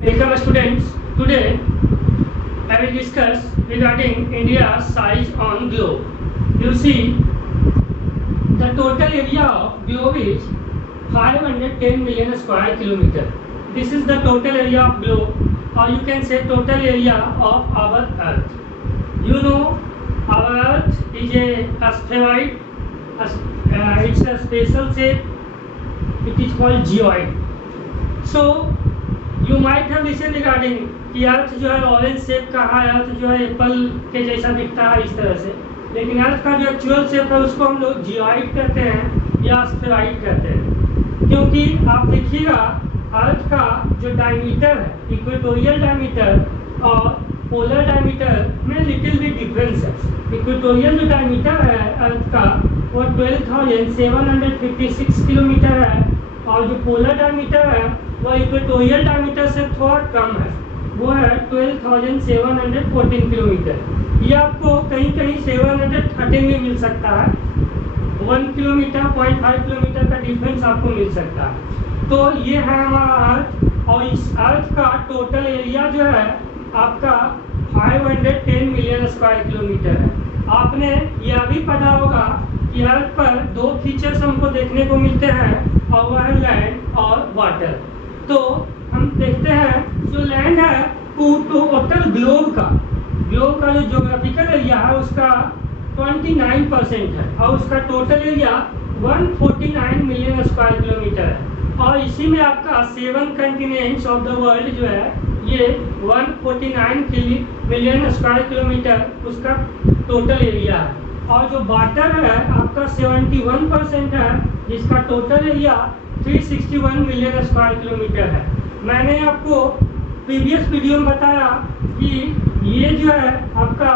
Welcome students. Today I will discuss regarding India's size on globe. You see, the total area of globe is 510 million square kilometer. This is the total area of globe, or you can say total area of our Earth. You know, our Earth is a spheroid. It's a special shape. It is called geoid. So you might have listen regarding कि अर्थ जो है orange shape का है, अर्थ जो है Apple के जैसा दिखता है इस तरह से, लेकिन अर्थ का जो एक्चुअल शेप है उसको हम लोग जियोइड कहते हैं या स्फेरॉइड कहते हैं। क्योंकि आप देखिएगा अर्थ का जो डायमीटर है, इक्वेटोरियल डायमीटर और पोलर डायमीटर में लिटिल बिट डिफरेंस है। इक्वेटोरियल जो डायमीटर है अर्थ का वो 12,756 किलोमीटर है, और जो पोलर डायमीटर है वो इक्वेटोरियल डायमीटर से थोड़ा कम है, वो है 12,714 किलोमीटर। ये आपको कहीं कहीं 713 में मिल सकता है, 1 किलोमीटर 0.5 किलोमीटर का डिफरेंस आपको मिल सकता है। तो ये है हमारा अर्थ, और इस अर्थ का टोटल एरिया जो है आपका 510 मिलियन स्क्वायर किलोमीटर है। आपने यह भी पढ़ा होगा कि अर्थ पर दो फीचर्स हमको देखने को मिलते हैं, और वह है लैंड और वाटर। तो हम देखते हैं जो लैंड है टोटल ग्लोब का जो ज्योग्राफिकल एरिया है उसका 29% है, और उसका total area 149 million square kilometre है। और इसी में आपका 7 कंटिनेंट्स ऑफ द वर्ल्ड जो है ये 149 मिलियन स्क्वायर किलोमीटर उसका टोटल एरिया है। और जो वाटर है आपका 71% है, जिसका total area 361 million square kilometre है। मैंने आपको प्रीवियस वीडियो में बताया कि ये जो है आपका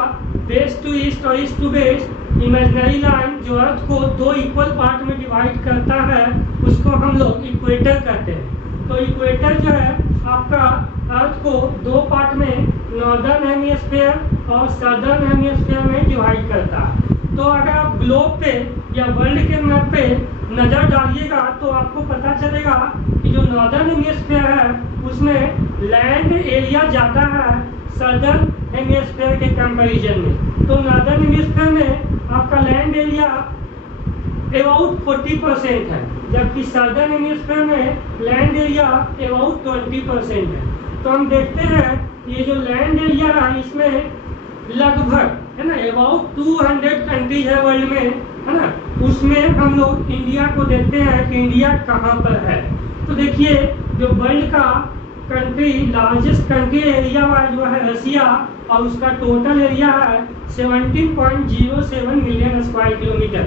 वेस्ट टू ईस्ट और east to west imaginary line जो अर्थ को दो इक्वल पार्ट में डिवाइड करता है उसको हम लोग इक्वेटर कहते हैं। तो इक्वेटर जो है आपका अर्थ को दो पार्ट में नॉर्दर्न हेमिस्फीयर और सदर्न हेमिस्फीयर में डिवाइड करता है। तो अगर आप ग्लोब पे या वर्ल्ड के मैप पे नज़र डालिएगा तो आपको पता चलेगा कि जो नॉर्दर्न हेमिस्फीयर है उसमें लैंड एरिया ज़्यादा है सदर्न हेमिस्फीयर के कंपैरिजन में। तो नॉर्दर्न हेमिस्फीयर में आपका लैंड एरिया अबाउट 40% है, जबकि सदर्न हेमिस्फीयर में लैंड एरिया अबाउट 20% है। तो हम देखते हैं ये जो लैंड एरिया है इसमें लगभग है ना अबाउट 200 कंट्रीज है वर्ल्ड में, है ना। उसमें हम लोग इंडिया को देखते हैं कि इंडिया कहाँ पर है। तो देखिए जो वर्ल्ड का country largest country area wise वो है रसिया, और उसका टोटल एरिया है 17.07 million square kilometre.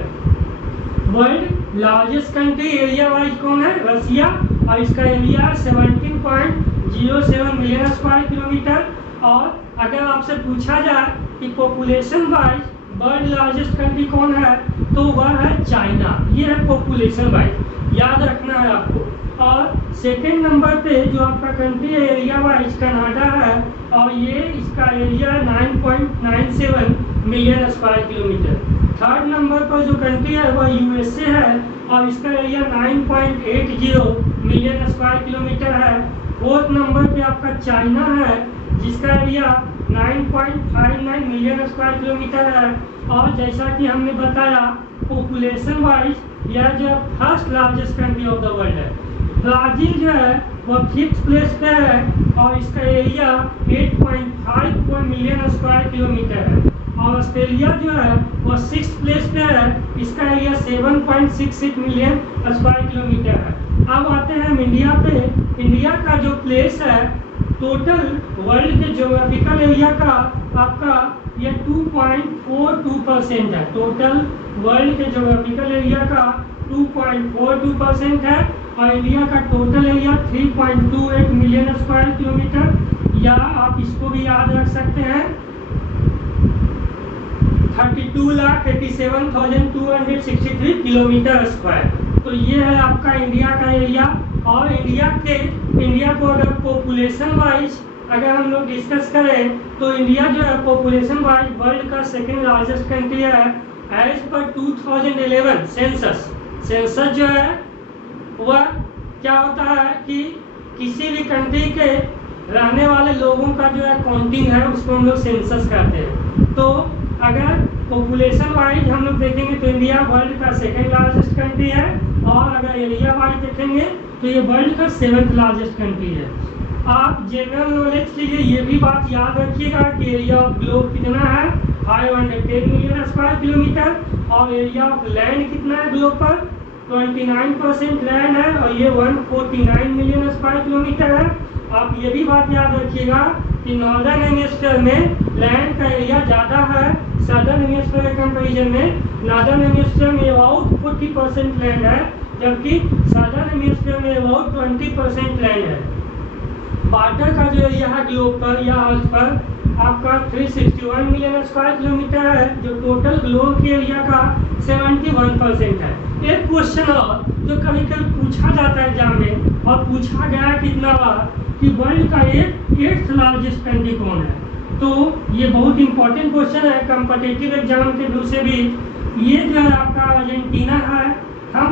World largest country area wise कौन है? रसिया, और इसका एरिया 17.07 मिलियन स्क्वायर किलोमीटर। और अगर आपसे पूछा जाए कि population wise world largest country कौन है तो वह है चाइना। ये है पॉपुलेशन वाइज, याद रखना है आपको। और सेकेंड नंबर पे जो आपका कंट्री है एरिया वाइज कनाडा है, और ये इसका area 9.97 million square kilometre. Third number पर जो कंट्री है वह यूएसए है, और इसका एरिया 9.80 मिलियन स्क्वायर किलोमीटर है। फोर्थ नंबर पे आपका चाइना है जिसका एरिया 9.59 मिलियन स्क्वायर किलोमीटर है। और जैसा कि हमने बताया पॉपुलेशन वाइज यह जो first largest country of the world है। ब्राज़ील जो है वह 5th प्लेस पे है, और इसका एरिया 8.5 मिलियन स्क्वायर किलोमीटर है। और ऑस्ट्रेलिया जो है वह 6th प्लेस पे है, इसका एरिया 7.66 मिलियन स्क्वायर किलोमीटर है। अब आते हैं हम इंडिया पे। इंडिया का जो प्लेस है टोटल वर्ल्ड के ज्योग्राफिकल एरिया का आपका ये 2.42% है। टोटल वर्ल्ड के ज्योग्राफिकल एरिया का 2.42% है, और इंडिया का total area 3.28 million square kilometre, या आप इसको भी याद रख सकते हैं 32,87,263 किलोमीटर स्क्वायर। तो ये है आपका इंडिया का एरिया। और इंडिया को अगर पॉपुलेशन वाइज अगर हम लोग डिस्कस करें तो इंडिया जो है पॉपुलेशन वाइज वर्ल्ड का सेकेंड लार्जेस्ट कंट्री है एज पर 2011 सेंसस जो है वह क्या होता है कि किसी भी कंट्री के रहने वाले लोगों का जो है काउंटिंग है उसको हम लोग सेंसस कहते हैं। तो अगर पॉपुलेशन वाइज हम लोग देखेंगे तो इंडिया वर्ल्ड का सेकेंड लार्जेस्ट कंट्री है, और अगर एरिया वाइज देखेंगे तो ये वर्ल्ड का 7th लार्जेस्ट कंट्री है। आप जनरल नॉलेज के लिए ये भी बात याद रखिएगा कि एरिया ऑफ ग्लोब कितना है, 510 मिलियन स्क्वायर किलोमीटर, और एरिया ऑफ लैंड कितना है ग्लोब पर, 29% लैंड है, और ये 149 मिलियन स्क्वायर किलोमीटर है। आप ये भी बात याद रखिएगा कि नॉर्दर्न हेमिस्फीयर में लैंड का एरिया ज़्यादा है सदर्न हेमिस्फीयर के कंपैरिजन में। नॉर्दर्न हेमिस्फीयर में अबाउट 40% लैंड है, जबकि सदर्न हेमिस्फीयर में अबाउट 20% लैंड है। वाटर का जो एरिया है ग्लोब पर या अर्थ पर आपका 361 मिलियन स्क्वायर किलोमीटर है, जो टोटल ग्लोब के एरिया का 71% है। एक क्वेश्चन और जो कभी कभी पूछा जाता है एग्जाम में, और पूछा गया कितना बार, कि वर्ल्ड का 8th लार्जेस्ट कंट्री कौन है। तो ये बहुत इंपॉर्टेंट क्वेश्चन है कॉम्पिटिटिव एग्जाम के व्यू से भी। ये जो है आपका अर्जेंटीना है। हम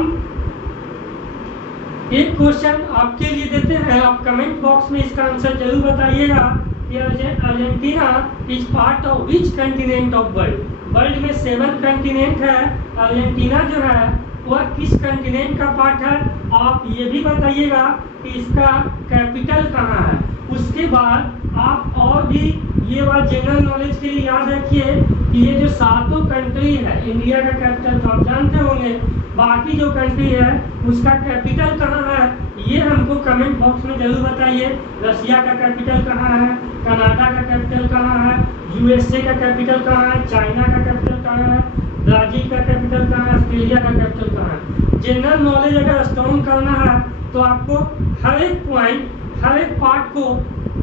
एक क्वेश्चन आपके लिए देते हैं, आप कमेंट बॉक्स में इसका आंसर जरूर बताइएगा कि Argentina is part of which continent of world. World में 7 कंटिनेंट है, अर्जेंटीना जो है वह किस कंटिनेंट का पार्ट है। आप ये भी बताइएगा कि इसका कैपिटल कहाँ है। उसके बाद आप और भी ये बात जनरल नॉलेज के लिए याद रखिए कि ये जो 7 कंट्री है, इंडिया का कैपिटल तो आप जानते होंगे, बाकी जो कंट्री है उसका कैपिटल कहाँ है ये हमको कमेंट बॉक्स में जरूर बताइए। रशिया का कैपिटल कहाँ है, कनाडा का कैपिटल कहाँ है, यूएसए का कैपिटल कहाँ है, चाइना का कैपिटल कहाँ है, ब्राजील का कैपिटल कहाँ है, ऑस्ट्रेलिया का कैपिटल कहाँ है। जनरल नॉलेज अगर स्ट्रॉन्ग करना है तो आपको हर एक पॉइंट, हर एक पार्ट को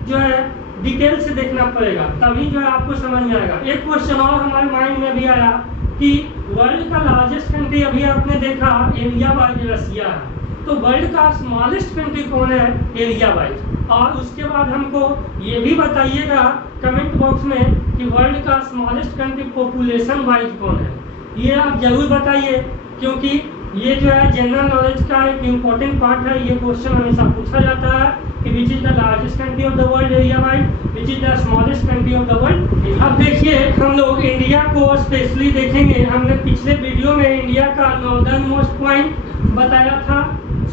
जो है डिटेल से देखना पड़ेगा, तभी जो है आपको समझ में आएगा। एक क्वेश्चन और हमारे माइंड में भी आया कि वर्ल्ड का लार्जेस्ट कंट्री अभी आपने देखा एरिया वाइज रशिया है, तो वर्ल्ड का स्मॉलेस्ट कंट्री कौन है एरिया वाइज। और उसके बाद हमको ये भी बताइएगा कमेंट बॉक्स में कि वर्ल्ड का स्मॉलेस्ट कंट्री पॉपुलेशन वाइज कौन है, ये आप जरूर बताइए, क्योंकि ये जो है जनरल नॉलेज का एक इम्पोर्टेंट पार्ट है। ये क्वेश्चन हमेशा पूछा जाता है कि which is the largest country of the world area wise, which is the smallest country of the world. अब देखिए हम लोग इंडिया को स्पेशली देखेंगे। हमने पिछले वीडियो में इंडिया का नॉर्दर्न मोस्ट पॉइंट बताया था,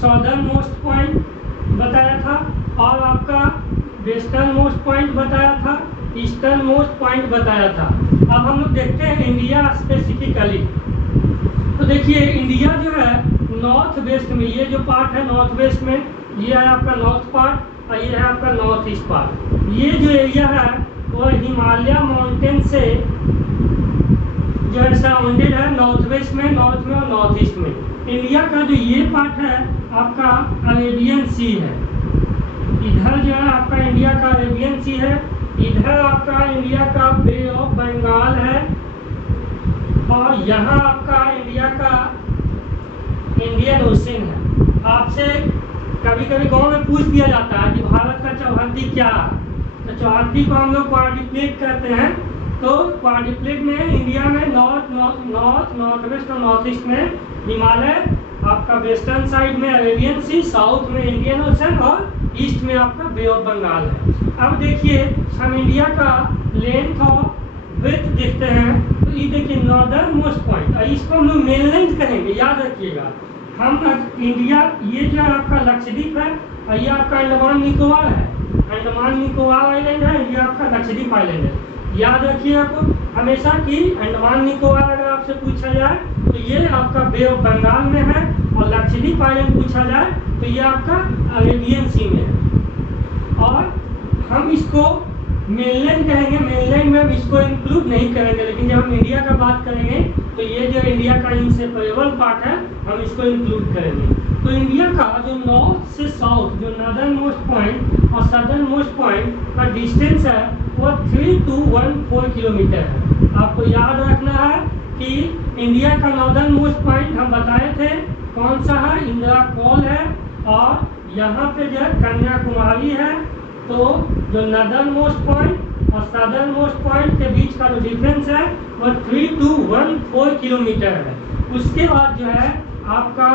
साउदर्न मोस्ट पॉइंट बताया था, और आपका वेस्टर्न मोस्ट पॉइंट बताया था, ईस्टर्न मोस्ट पॉइंट बताया था। अब हम लोग देखते हैं इंडिया स्पेसिफिकली। तो देखिए इंडिया जो है नॉर्थ वेस्ट में, ये जो पार्ट है नॉर्थ वेस्ट में, ये है आपका नॉर्थ पार्ट, और ये है आपका नॉर्थ ईस्ट पार्ट। ये जो एरिया है वह हिमालय माउंटेन से जो है सराउंडेड है नॉर्थ वेस्ट में, नॉर्थ में और नॉर्थ ईस्ट में। इंडिया का जो ये पार्ट है आपका अरेबियन सी है। इधर जो है आपका इंडिया का अरेबियन सी है, इधर आपका इंडिया का बे ऑफ बंगाल है, और यहाँ आपका इंडिया का इंडियन ओशन है। आपसे कभी कभी गांव में पूछ दिया जाता है कि भारत का चौहद्दी क्या है, तो चौहद्दी को हम लोग क्वाड्रिप्लेट कहते हैं। तो क्वाड्रिप्लेट में इंडिया में नॉर्थ वेस्ट और नॉर्थ ईस्ट में हिमालय, आपका वेस्टर्न साइड में अरेबियन सी, साउथ में इंडियन ओशन और ईस्ट में आपका बे ऑफ बंगाल है। अब देखिए हम इंडिया का लेंथ और ब्रेथ देखते हैं, तो ये देखिए नॉर्दर्न मोस्ट पॉइंट, इसको हम लोग मेनलैंड कहेंगे, याद रखिएगा। हम इंडिया, ये जो आपका लक्षद्वीप है और ये आपका अंडमान निकोबार है, अंडमान निकोबार आइलैंड है, ये आपका लक्षद्वीप आइलैंड है। याद रखिए आपको हमेशा कि अंडमान निकोबार अगर आपसे पूछा जाए तो ये आपका बे ऑफ बंगाल में है, और लक्षद्वीप आइलैंड पूछा जाए तो ये आपका अरेबियन सी में है। और हम इसको मेनलैंड कहेंगे, मेनलैंड में हम इसको इंक्लूड नहीं करेंगे, लेकिन जब हम इंडिया का बात करेंगे तो ये जो इंडिया का इनसेपरेबल पार्ट है हम इसको इंक्लूड करेंगे। तो इंडिया का जो नॉर्थ से साउथ, जो नॉर्दर्न मोस्ट पॉइंट और सदर्न मोस्ट पॉइंट का डिस्टेंस है वो 3214 किलोमीटर है। आपको याद रखना है कि इंडिया का नॉर्दर्न मोस्ट पॉइंट हम बताए थे कौन सा है, इंदिरा कॉल है, और यहाँ पे जो है कन्याकुमारी है। तो जो नॉर्दर्न मोस्ट पॉइंट और सदर्न मोस्ट पॉइंट के बीच का जो डिफरेंस है वो 3214 किलोमीटर है। उसके बाद जो है आपका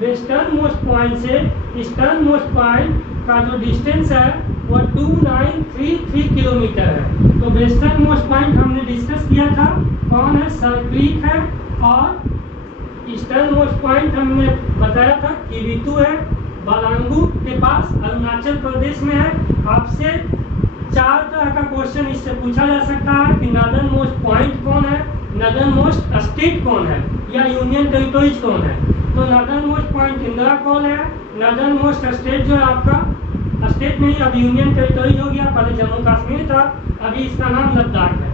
वेस्टर्न मोस्ट पॉइंट से ईस्टर्न मोस्ट पॉइंट का जो डिस्टेंस है वह 2933 किलोमीटर है। तो वेस्टर्न मोस्ट पॉइंट हमने डिस्कस किया था, कौन है, सर क्रीक है, और ईस्टर्न मोस्ट पॉइंट हमने बताया था किवितु है, बालांगू के पास अरुणाचल प्रदेश में है। आपसे 4 तरह का क्वेश्चन इससे पूछा जा सकता है कि नॉर्दर्न मोस्ट पॉइंट कौन है, नॉर्दर्न मोस्ट स्टेट कौन है, या यूनियन टेरिटोरीज कौन है। तो northern most point Indira Col है, नॉर्दर्न मोस्ट स्टेट जो है आपका स्टेट नहीं, अब यूनियन टेरिटोरीज हो गया, पहले जम्मू कश्मीर था, अभी इसका नाम लद्दाख है।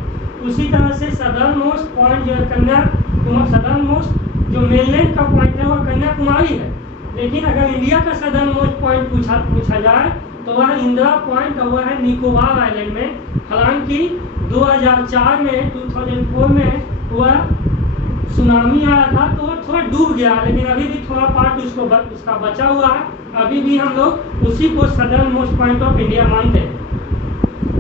उसी तरह से सदर्न मोस्ट पॉइंट जो है कन्याकुमारी, सदर्न मोस्ट जो मेनलैंड का पॉइंट है वह कन्याकुमारी है। लेकिन अगर इंडिया का सदर्न मोस्ट पॉइंट पूछा जाए तो वह इंदिरा पॉइंट और वह है निकोबार आइलैंड में। हालांकि 2004 में 2004 में वह सुनामी आया था तो वह थोड़ा डूब गया, लेकिन अभी भी थोड़ा पार्ट उसका बचा हुआ है। अभी भी हम लोग उसी को southern most point of India मानते हैं।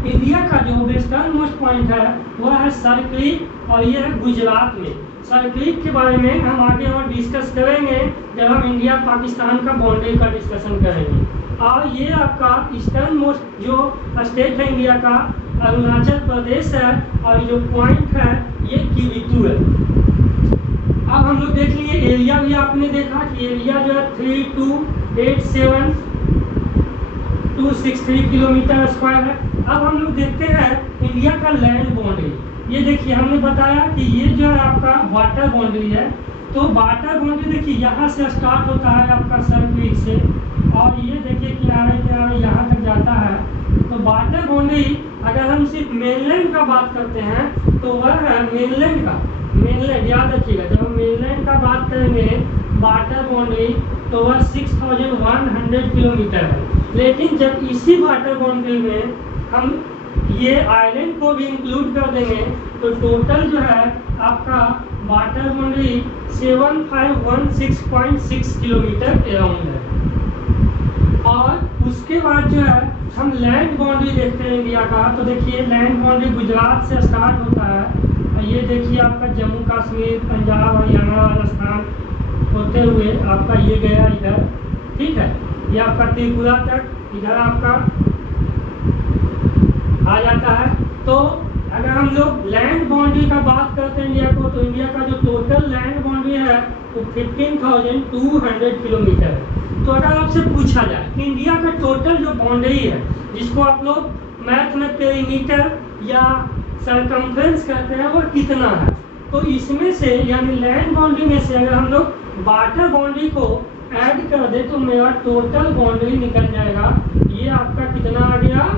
इंडिया का जो वेस्टर्न मोस्ट पॉइंट है वह है सर क्रीक, और ये है गुजरात में। सर क्रीक के बारे में हम आगे और डिस्कस करेंगे जब हम इंडिया पाकिस्तान का बाउंड्री का डिस्कशन करेंगे। और ये आपका ईस्टर्न मोस्ट जो स्टेट है इंडिया का अरुणाचल प्रदेश है, और जो पॉइंट है ये किवितु है। अब हम लोग देख लिए एरिया भी आपने देखा कि एरिया जो है 3287,263 किलोमीटर स्क्वायर है। अब हम लोग देखते हैं इंडिया का लैंड बाउंड्री। ये देखिए हमने बताया कि ये जो है आपका वाटर बाउंड्री है। तो वाटर बाउंड्री देखिए यहाँ से स्टार्ट होता है आपका सर क्रीक से, और ये देखिए किनारे किनारे यहाँ तक जाता है। तो वाटर बाउंड्री अगर हम सिर्फ मेनलैंड का बात करते हैं तो वह है मेनलैंड का, मेनलैंड याद रखिएगा, जब हम मेनलैंड का बात करेंगे वाटर बाउंड्री तो वह 6100 किलोमीटर है। लेकिन जब इसी वाटर बाउंड्री में हम ये आइलैंड को भी इंक्लूड कर देंगे तो टोटल जो है आपका वाटर बाउंड्री 7516.6 किलोमीटर अराउंड है। और उसके बाद जो है हम लैंड बाउंड्री देखते हैं इंडिया का। तो देखिए लैंड बाउंड्री गुजरात से स्टार्ट होता है, और ये देखिए आपका जम्मू कश्मीर, पंजाब, हरियाणा, राजस्थान होते हुए आपका ये गया इधर, ठीक है, ये आपका त्रिपुरा तक इधर आपका आ जाता है। तो अगर हम लोग लैंड बाउंड्री का बात करते हैं इंडिया को, तो इंडिया का जो टोटल लैंड बाउंड्री है वो 15,200 किलोमीटर है। तो अगर आपसे पूछा जाए कि इंडिया का टोटल जो बाउंड्री है, जिसको आप लोग मैथ में पेरीमीटर या सरकमफ्रेंस कहते हैं, वो कितना है, तो इसमें से यानी लैंड बाउंड्री में से अगर हम लोग वाटर बाउंड्री को ऐड कर दे तो मेरा टोटल बाउंड्री निकल जाएगा। ये आपका कितना आ गया,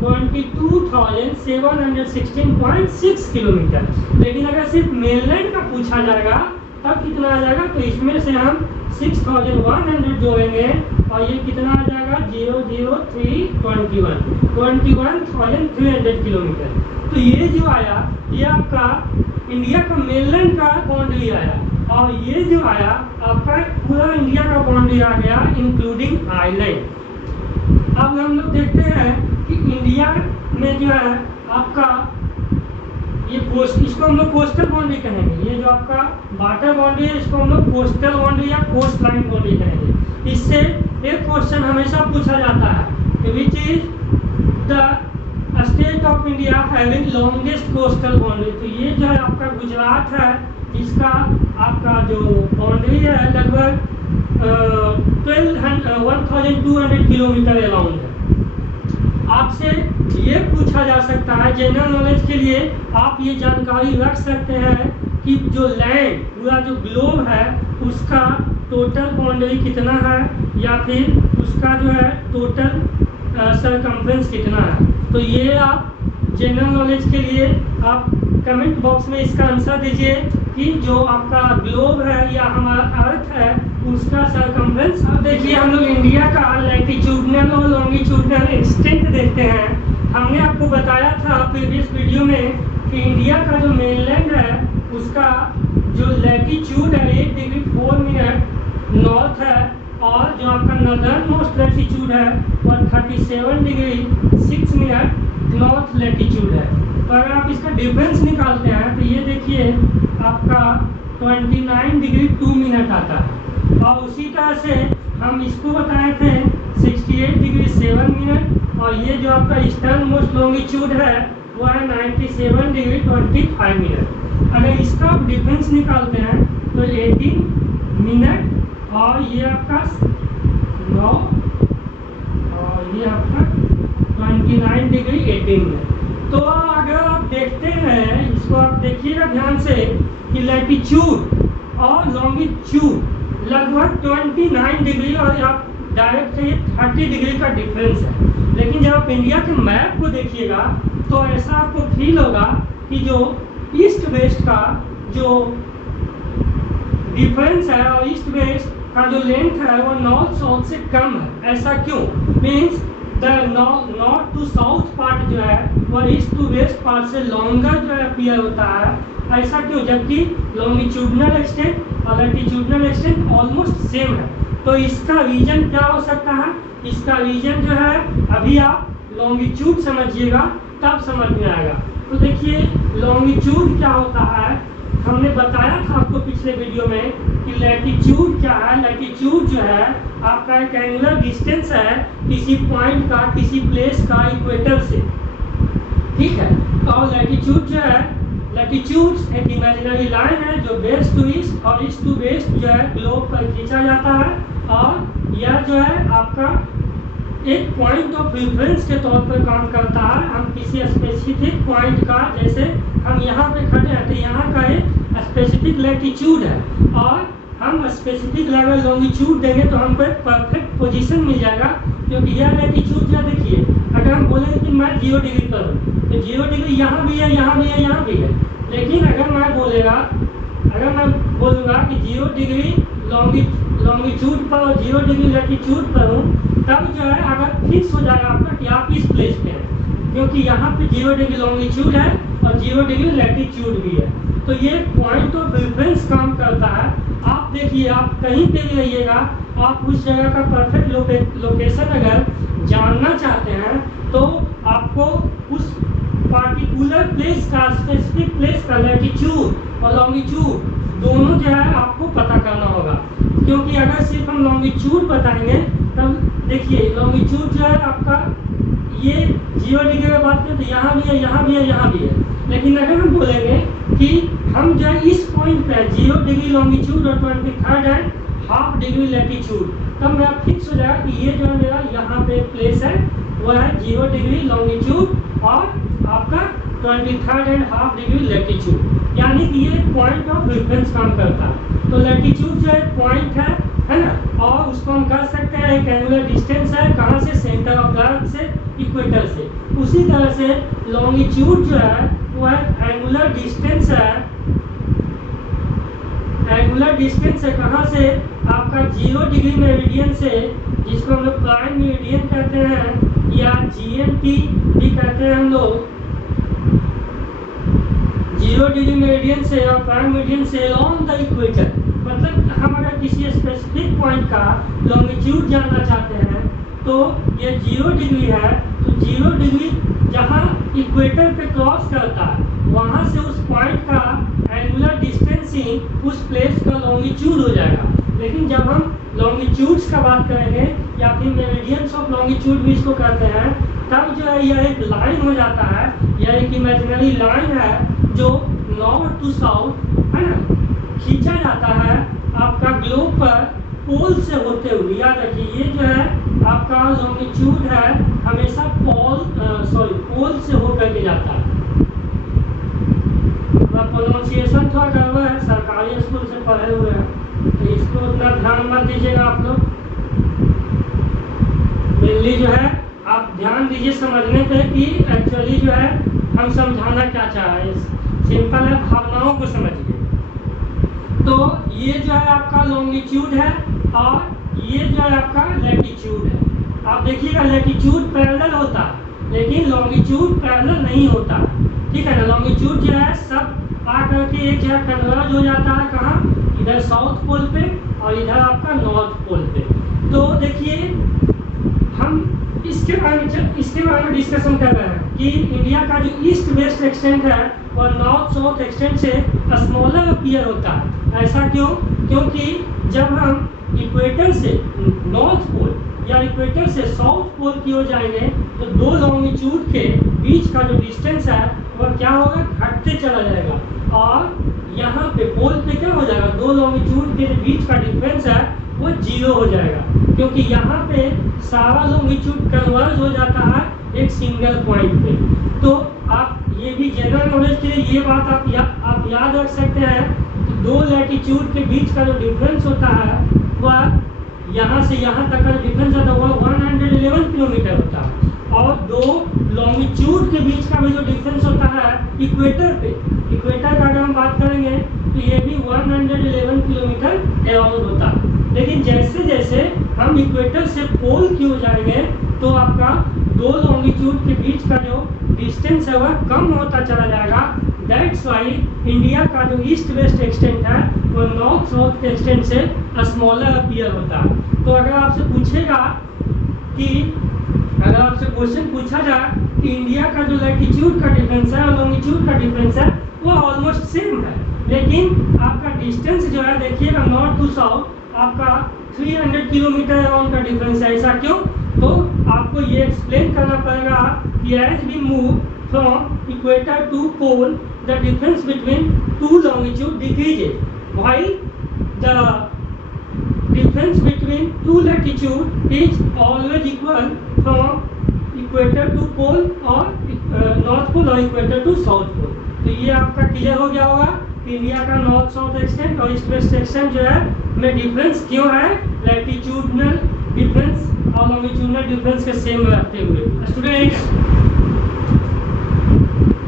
22,716.6 किलोमीटर। लेकिन अगर सिर्फ मेनलैंड का पूछा जाएगा तब कितना आ जाएगा, तो इसमें से हम 6100 जोड़ेंगे और ये कितना आ जाएगा 21,300 किलोमीटर। तो ये जो आया ये आपका इंडिया का मेनलैंड का बाउंड्री आया, और ये जो आया आपका पूरा इंडिया का बाउंड्री आ गया इंक्लूडिंग आइलैंड। अब हम लोग देखते हैं कि इंडिया में जो है आपका ये कोस्ट, इसको हम लोग कोस्टल बाउंड्री कहेंगे। ये जो आपका वाटर बाउंड्री है इसको हम लोग कोस्टल बाउंड्री या कोस्ट लाइन बाउंड्री कहेंगे। इससे एक क्वेश्चन हमेशा पूछा जाता है कि which is the state of India having longest coastal boundary. तो ये जो है आपका गुजरात है, इसका आपका जो बाउंड्री है लगभग 1200 किलोमीटर अराउंड है। आपसे ये पूछा जा सकता है जनरल नॉलेज के लिए, आप ये जानकारी रख सकते हैं कि जो लैंड पूरा जो ग्लोब है उसका टोटल बाउंड्री कितना है, या फिर उसका जो है टोटल सरकमफ्रेंस कितना है। तो ये आप जनरल नॉलेज के लिए आप कमेंट बॉक्स में इसका आंसर दीजिए कि जो आपका ग्लोब है या हमारा अर्थ है उसका सरकमफ्रेंस। अब देखिए हम लोग इंडिया का लैटिट्यूडनल और लॉन्गिट्यूडनल एक्सटेंट देखते हैं। हमने आपको बताया था प्रीवियस वीडियो में कि इंडिया का जो मेनलैंड है उसका जो लैटिट्यूड है 8 डिग्री 4 मिनट नॉर्थ है, और जो आपका नॉर्दर्न मोस्ट लैटिट्यूड है वह 37 डिग्री 6 मिनट नॉर्थ लैटिट्यूड है। तो अगर आप इसका डिफरेंस निकालते हैं तो ये देखिए आपका 29 डिग्री 2 मिनट आता है। और उसी तरह से हम इसको बताए थे 68 डिग्री 7 मिनट, और ये जो आपका ईस्टर्न मोस्ट लॉन्गिट्यूड है वो है 97 डिग्री 25 मिनट। अगर इसका आप डिफरेंस निकालते हैं तो 18 मिनट और ये आपका 9 और ये आपका 29 डिग्री 18 मिनट। तो अगर आप देखते हैं, इसको आप देखिएगा ध्यान से कि लैटिट्यूड और लॉन्गिट्यूड लगभग 29 डिग्री और आप डायरेक्ट से 30 डिग्री का डिफरेंस है। लेकिन जब आप इंडिया के मैप को देखिएगा तो ऐसा आपको फील होगा कि जो ईस्ट वेस्ट का जो डिफरेंस है और ईस्ट वेस्ट का जो लेंथ है वो नॉर्थ साउथ से कम है। ऐसा क्यों? Means the north to south part जो है वो ईस्ट टू वेस्ट पार्ट से लॉन्गर जो है अपीयर होता है। ऐसा क्यों? जबकि लॉन्गिट्यूडनल एक्सटेंट और लैटिट्यूडनल एक्सटेंट ऑलमोस्ट सेम है। तो इसका रीजन क्या हो सकता है? इसका रीजन जो है अभी आप लॉन्गिट्यूड समझिएगा तब समझ में आएगा। तो देखिए लॉन्गिट्यूड क्या होता है, हमने बताया था आपको पिछले वीडियो में कि लैटिट्यूड क्या है। लैटिट्यूड जो है आपका एक एंगुलर डिस्टेंस है किसी पॉइंट का, किसी प्लेस का इक्वेटर से, ठीक है। और लैटिट्यूड जो है, लैटिट्यूड एक इमेजिनरी लाइन है जो वेस्ट टू ईस्ट और ईस्ट टू वेस्ट जो है ग्लोब पर खींचा जाता है, और यह जो है आपका एक पॉइंट ऑफ रेफरेंस के तौर पर काम करता है। हम किसी स्पेसिफिक पॉइंट का, जैसे हम यहाँ पे खड़े हैं तो यहाँ का एक स्पेसिफिक लैटिट्यूड है और हम स्पेसिफिक अगर लॉन्गिट्यूड देंगे तो हमको एक परफेक्ट पोजीशन मिल जाएगा। क्योंकि यह लैटिट्यूड जो देखिए, अगर हम बोलेंगे कि मैं 0 डिग्री पर हूँ तो 0 डिग्री यहाँ भी है, यहाँ भी है, यहाँ भी है। लेकिन अगर मैं बोलूँगा कि 0 डिग्री लॉन्गिट्यूड पर और 0 डिग्री लैटिट्यूड पर हूँ, तब जो है अगर फिक्स हो जाएगा आपका कि आप इस प्लेस पे हैं, क्योंकि यहाँ पे 0 डिग्री लॉन्गिट्यूड है और 0 डिग्री लैटिट्यूड भी है। तो ये पॉइंट ऑफ रेफरेंस काम करता है। आप देखिए, आप कहीं पे भी रहिएगा, आप उस जगह का परफेक्ट लोकेशन अगर जानना चाहते हैं तो आपको उस पार्टिकुलर प्लेस का, स्पेसिफिक प्लेस का लैटिट्यूड और लॉन्गिट्यूड दोनों जो है आपको पता करना होगा। क्योंकि अगर सिर्फ हम लॉन्गिट्यूड बताएंगे तब देखिए लॉन्गिट्यूड जो है आपका ये 0 डिग्री की बात करें तो यहाँ भी है, यहाँ भी है, यहाँ भी है। लेकिन अगर हम बोलेंगे कि हम जो है इस पॉइंट पे 0 डिग्री लॉन्गिट्यूड और 23 एंड हाफ डिग्री लैटिट्यूड, तब मेरा फिक्स हो जाएगा कि ये जो है मेरा यहाँ पे प्लेस है वो है 0 डिग्री लॉन्गिट्यूड और आपका 23 एंड हाफ डिग्री लैटिट्यूड। यानी कि ये पॉइंट ऑफ रेफरेंस काम करता है। तो लैटिट्यूड जो है पॉइंट है ना, और उसको हम कह सकते हैं एक एंगुलर डिस्टेंस है, कहाँ से? सेंटर ऑफ द अर्थ से, इक्वेटर से। उसी तरह से लॉन्गिट्यूड जो है वो है एंगुलर डिस्टेंस है। एंगुलर डिस्टेंस है कहाँ से? आपका 0 डिग्री मेरिडियन से, जिसको हम लोग प्राइम मेरिडियन कहते हैं या GMT भी कहते हैं हम लोग, 0 डिग्री मेरिडियन से और प्राइम मेरिडियन से ऑन द इक्वेटर। मतलब हम अगर किसी स्पेसिफिक पॉइंट का लॉन्गिट्यूड जानना चाहते हैं तो ये 0 डिग्री है, तो 0 डिग्री जहाँ इक्वेटर पे क्रॉस करता है वहाँ से उस पॉइंट का एंगुलर डिस्टेंस ही उस प्लेस का लॉन्गिट्यूड हो जाएगा। लेकिन जब हम लॉन्गिट्यूड्स का बात करेंगे या फिर मेरिडियंस ऑफ लॉन्गिट्यूड भी इसको कहते हैं, तब जो है यह एक लाइन हो जाता है, यह एक इमेजिनरी लाइन है जो नॉर्थ टू साउथ है ना खींचा जाता है आपका ग्लोब पर पोल से होते हुए। याद रखिए ये जो है आपका लॉन्गिट्यूड है हमेशा पोल से होकर के जाता है। प्रोनाउंसिएशन थोड़ा गड़बड़ है, सरकारी स्कूल से पढ़े हुए हैं तो इसको उतना ध्यान मत दीजिएगा आप लोग। मेनली जो है आप ध्यान दीजिए समझने पे कि एक्चुअली जो है हम समझाना क्या चाह रहे हैं। सिंपल है, भावनाओं को समझिए। तो ये जो है आपका लॉन्गिट्यूड है और ये जो है आपका लैटिट्यूड है। आप देखिएगा लैटिट्यूड पैरेलल होता है लेकिन लॉन्गिट्यूड पैरेलल नहीं होता, ठीक है ना। लॉन्गिट्यूड जो है सब आकर के एक जगह कन्वर्ज हो जाता है, कहाँ? इधर साउथ पोल पे और इधर आपका नॉर्थ पोल पे। तो देखिए हम इसके बारे में डिस्कशन कर रहे हैं कि इंडिया का जो ईस्ट वेस्ट एक्सटेंट है और नॉर्थ साउथ एक्सटेंट से स्मॉलर अपीयर होता है। ऐसा क्यों? क्योंकि जब हम इक्वेटर से नॉर्थ पोल या इक्वेटर से साउथ पोल की ओर जाएंगे तो दो लॉन्गिट्यूड के बीच का जो डिस्टेंस है वह क्या होगा, घटते चला जाएगा। और यहाँ पे पोल पे क्या हो जाएगा, दो लॉन्गिट्यूड के बीच का डिफरेंस है वो 0 हो जाएगा, क्योंकि यहाँ पे सारा लॉन्गिट्यूड कन्वर्ज हो जाता है एक सिंगल पॉइंट पे। तो आप ये भी जनरल नॉलेज के लिए ये बात आप याद रख सकते हैं कि दो लैटिट्यूड के बीच का जो डिफरेंस होता है वह यहाँ से यहाँ तक का डिफरेंस होता है वह 111 किलोमीटर होता है, और दो लॉन्गिट्यूड के बीच का भी जो डिफरेंस होता है इक्वेटर का अगर हम बात करेंगे तो ये भी 111 किलोमीटर अराउंड होता है। लेकिन जैसे जैसे हम इक्वेटर से पोल की ओर जाएंगे तो आपका दो लॉन्गिट्यूड के बीच का जो डिस्टेंस है वह कम होता चला जाएगा। दैट्स वाई इंडिया का जो ईस्ट वेस्ट एक्सटेंट है वो नॉर्थ साउथ के एक्सटेंट से स्मॉलर अपीयर होता है। तो अगर आपसे पूछेगा कि अगर आपसे क्वेश्चन पूछा जाए कि इंडिया का जो लैटिट्यूड का डिफरेंस है और लॉन्गिट्यूड का डिफरेंस है वो ऑलमोस्ट सेम है, लेकिन आपका डिस्टेंस जो है देखिएगा नॉर्थ टू साउथ आपका 300 किलोमीटर अराउंड का डिफरेंस है। ऐसा क्यों? तो आपको ये एक्सप्लेन करना पड़ेगा कि as we move from equator to pole the difference between two longitude decreases while the difference between two latitude is always equal from equator to pole और north pole और equator to south pole। तो ये आपका clear हो गया होगा कि India का नॉर्थ साउथ एक्सटेंट और ईस्ट वेस्ट एक्सटेंट जो है में डिफरेंस क्यों है, लैटिट्यूडनल डिफरेंस और लॉन्गिट्यूडनल डिफरेंस के सेम रहते हुए। Students,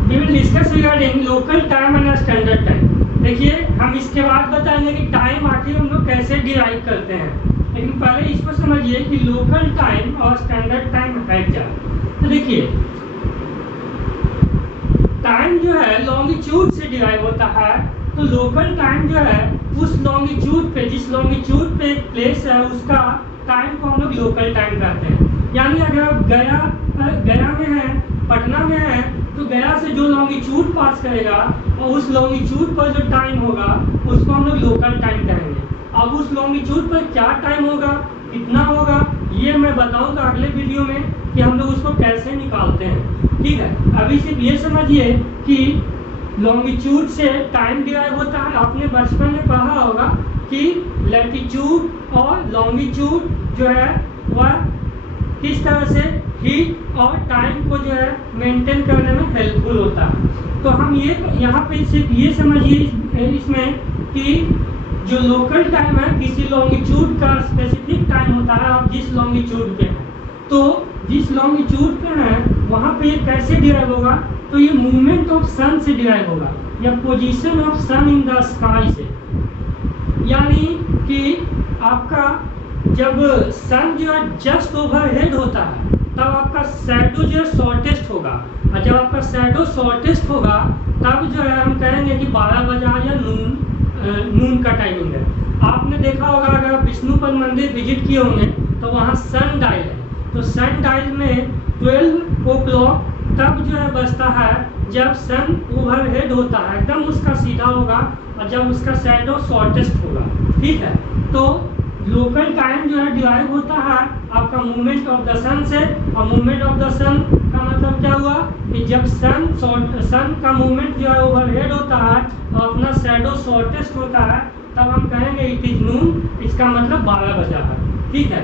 we will discuss regarding local time and standard time। देखिए हम इसके बाद बताएंगे कि टाइम आखिर हम लोग कैसे डिराइव करते हैं, लेकिन पहले इसको समझिए कि लोकल टाइम और स्टैंडर्ड टाइम है क्या। तो देखिए टाइम जो है लॉन्गिट्यूड से डिराइव होता है, तो लोकल टाइम जो है उस लॉन्गिट्यूड पे जिस लॉन्गिट्यूड पे प्लेस है उसका टाइम को हम लोग लोकल टाइम कहते हैं। यानी अगर आप गया में हैं, पटना में हैं, तो गया से जो लॉन्गिट्यूड पास करेगा और उस लॉन्गिट्यूड पर जो टाइम होगा उसको हम लोग लोकल टाइम कहेंगे। अब उस लॉन्गिट्यूड पर क्या टाइम होगा, कितना होगा, ये मैं बताऊंगा अगले वीडियो में कि हम लोग उसको कैसे निकालते हैं। ठीक है, अभी सिर्फ ये समझिए कि लॉन्गिट्यूड से टाइम डिराइव होता है। आपने बचपन में पढ़ा होगा कि लैटिट्यूड और लॉन्गिट्यूड जो है वह किस तरह से हीट और टाइम को जो है मेंटेन करने में हेल्पफुल होता है। तो हम ये यहाँ पे सिर्फ ये समझिए इसमें कि जो लोकल टाइम है किसी लॉन्गिट्यूड का स्पेसिफिक टाइम होता है। आप जिस लॉन्गिट्यूड पे हैं, तो जिस लॉन्गिट्यूड पे हैं वहाँ पे ये कैसे डिराइव होगा, तो ये मूवमेंट ऑफ सन से डिराइव होगा या position of sun in the sky से। यानी कि आपका जब सन जो है जस्ट ओवरहेड होता है तब आपका शैडो जो है शॉर्टेस्ट होगा, और जब आपका शैडो शॉर्टेस्ट होगा तब जो है हम कहेंगे कि 12 बजा या नून का टाइमिंग है। आपने देखा होगा अगर आप विष्णुपद मंदिर विजिट किए होंगे तो वहाँ सन डायल है, तो सन डायल में 12 o'clock तब जो है बजता है जब सन ओवरहेड होता है, एकदम उसका सीधा होगा और जब उसका शैडो शॉर्टेस्ट होगा। ठीक है, तो लोकल टाइम जो है डिराइव होता है आपका मूवमेंट ऑफ द सन से, और मूवमेंट ऑफ द सन का मतलब क्या हुआ कि जब सन का मूवमेंट जो है ओवरहेड होता है और अपना शैडो शॉर्टेस्ट होता है तब हम कहेंगे इट इज नून, इसका मतलब 12 बजा है। ठीक है,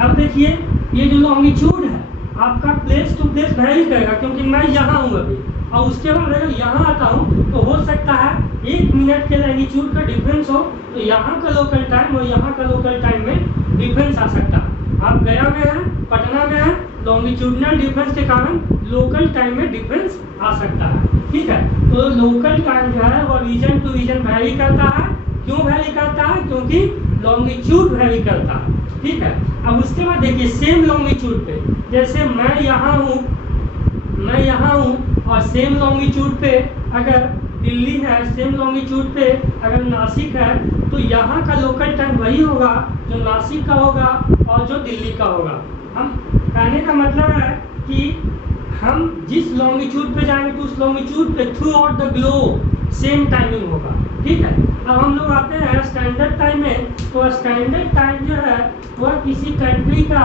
अब देखिए ये जो लॉन्गिट्यूड है आपका प्लेस टू प्लेस वेरी करेगा, क्योंकि मैं यहाँ हूँ अभी और उसके बाद अगर यहाँ आता हूँ तो हो सकता है 1 मिनट के लैटिट्यूड का डिफरेंस हो, तो यहाँ का लोकल टाइम और यहाँ का लोकल टाइम में डिफरेंस आ सकता है। आप गया में हैं, पटना में हैं, लॉन्गिट्यूडनल डिफरेंस के कारण लोकल टाइम में डिफरेंस आ सकता है। ठीक है, तो लोकल टाइम जो है वो रीजन टू रीजन वैरी करता है। क्यों वैरी करता है? क्योंकि लॉन्गिट्यूड वैरी करता है। ठीक है, अब उसके बाद देखिए सेम लॉन्गिट्यूड पे, जैसे मैं यहाँ हूँ और सेम लॉन्गिट्यूड पे अगर दिल्ली है, सेम लॉन्गिट्यूड पे अगर नासिक है, तो यहाँ का लोकल टाइम वही होगा जो नासिक का होगा और जो दिल्ली का होगा। हम कहने का मतलब है कि हम जिस लॉन्गिट्यूड पे जाएंगे तो उस लॉन्गिट्यूड पे through out the globe same timing होगा। ठीक है, अब हम लोग आते हैं स्टैंडर्ड टाइम में। तो स्टैंडर्ड टाइम जो है वह किसी कंट्री का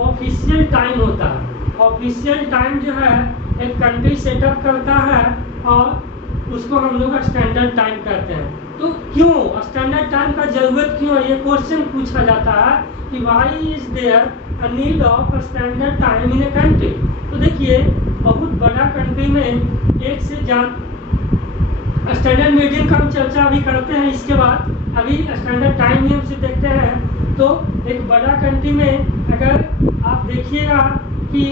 ऑफिशियल टाइम होता है। ऑफिशियल टाइम जो है एक कंट्री सेटअप करता है और उसको हम लोग स्टैंडर्ड टाइम कहते हैं। तो क्यों स्टैंडर्ड टाइम का जरूरत क्यों है, ये क्वेश्चन पूछा जाता है कि why is there a need of standard time in a country. तो देखिए बहुत बड़ा कंट्री में एक से ज्यादा स्टैंडर्ड मीडियम का हम चर्चा अभी करते हैं, इसके बाद अभी स्टैंडर्ड टाइम ही हम से देखते हैं। तो एक बड़ा कंट्री में अगर आप देखिएगा कि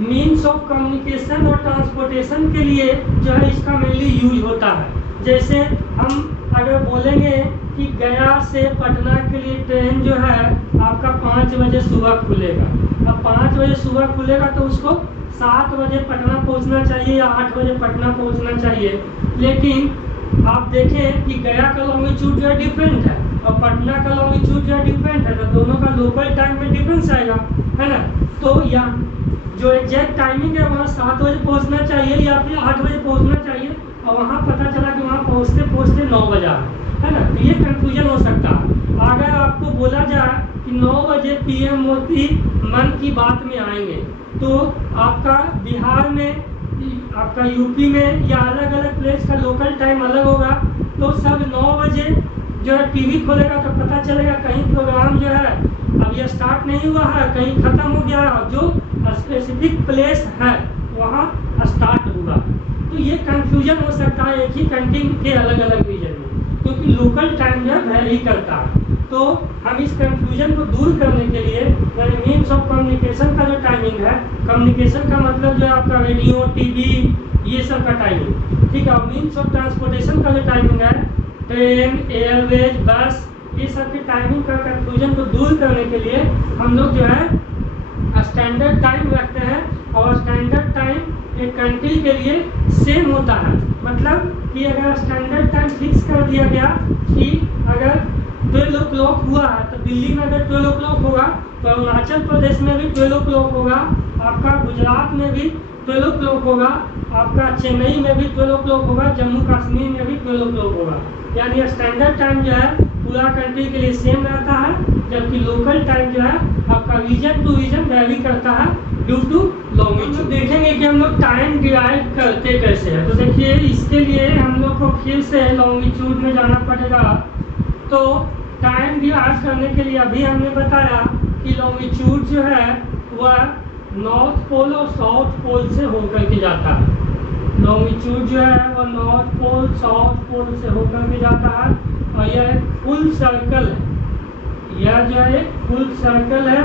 मीन्स ऑफ कम्युनिकेशन और ट्रांसपोर्टेशन के लिए जो है इसका मेनली यूज होता है। जैसे हम अगर बोलेंगे कि गया से पटना के लिए ट्रेन जो है आपका 5 बजे सुबह खुलेगा। अब 5 बजे सुबह खुलेगा तो उसको 7 बजे पटना पहुंचना चाहिए या 8 बजे पटना पहुंचना चाहिए। लेकिन आप देखें कि गया का लॉन्गिट्यूड जो है डिफरेंट है और पटना का लॉन्गिट्यूड जो है डिफरेंट है, तो दोनों का लोकल टाइम में डिफरेंस आएगा, है ना। तो या जो एग्जैक्ट टाइमिंग है वहाँ 7 बजे पहुँचना चाहिए या फिर 8 बजे पहुँचना चाहिए, और वहाँ पता चला कि वहाँ पहुँचते पहुँचते 9 बजा, है ना। तो ये कंफ्यूजन हो सकता है। अगर आपको बोला जाए कि 9 बजे PM मोदी मन की बात में आएंगे, तो आपका बिहार में, आपका यूपी में या अलग अलग प्लेस का लोकल टाइम अलग होगा। तो सब 9 बजे जो है टीवी खोलेगा तो पता चलेगा कहीं प्रोग्राम जो है अब ये स्टार्ट नहीं हुआ है, कहीं ख़त्म हो गया है, जो स्पेसिफिक प्लेस है वहाँ स्टार्ट हुआ। तो ये कंफ्यूजन हो सकता है एक ही कंट्री के अलग अलग रीजन में, क्योंकि लोकल टाइम जो है वैरी करता है। तो हम इस कंफ्यूजन को दूर करने के लिए यानी मीन्स ऑफ कम्युनिकेशन का जो टाइमिंग है, कम्युनिकेशन का मतलब जो है आपका रेडियो, टीवी, ये सब का टाइमिंग, ठीक है। और मीन्स ऑफ ट्रांसपोर्टेशन का जो टाइमिंग है, ट्रेन, एयरवेज, बस, ये सब के टाइमिंग का कंफ्यूजन को दूर करने के लिए हम लोग जो है स्टैंडर्ड टाइम रखते हैं। और स्टैंडर्ड टाइम एक कंट्री के लिए सेम होता है। मतलब कि अगर स्टैंडर्ड टाइम फिक्स कर दिया गया कि अगर 12 o'clock हुआ है तो दिल्ली में अगर 12 o'clock होगा तो अरुणाचल प्रदेश में भी 12 o'clock होगा, आपका गुजरात में भी 12 o'clock होगा, आपका चेन्नई में भी 12 o'clock होगा, जम्मू कश्मीर में भी 12 o'clock होगा। यानी स्टैंडर्ड टाइम जो है पूरा कंट्री के लिए सेम रहता है, जबकि लोकल टाइम जो है आपका रीजन टू रीजन वैरी करता है ड्यू टू लॉन्गिट्यूड। देखेंगे कि हम लोग टाइम डिवाइड करते कैसे हैं। तो देखिए इसके लिए हम लोग को फिर से लॉन्गिट्यूड में जाना पड़ेगा। तो टाइम डिवाइड करने के लिए अभी हमने बताया कि लॉन्गिट्यूड जो है वह नॉर्थ पोल और साउथ पोल से होकर के जाता है। लॉन्गिट्यूड जो है वह नॉर्थ पोल साउथ पोल से होकर के जाता है और यह एक फुल सर्कल है। यह जो है एक फुल सर्कल है।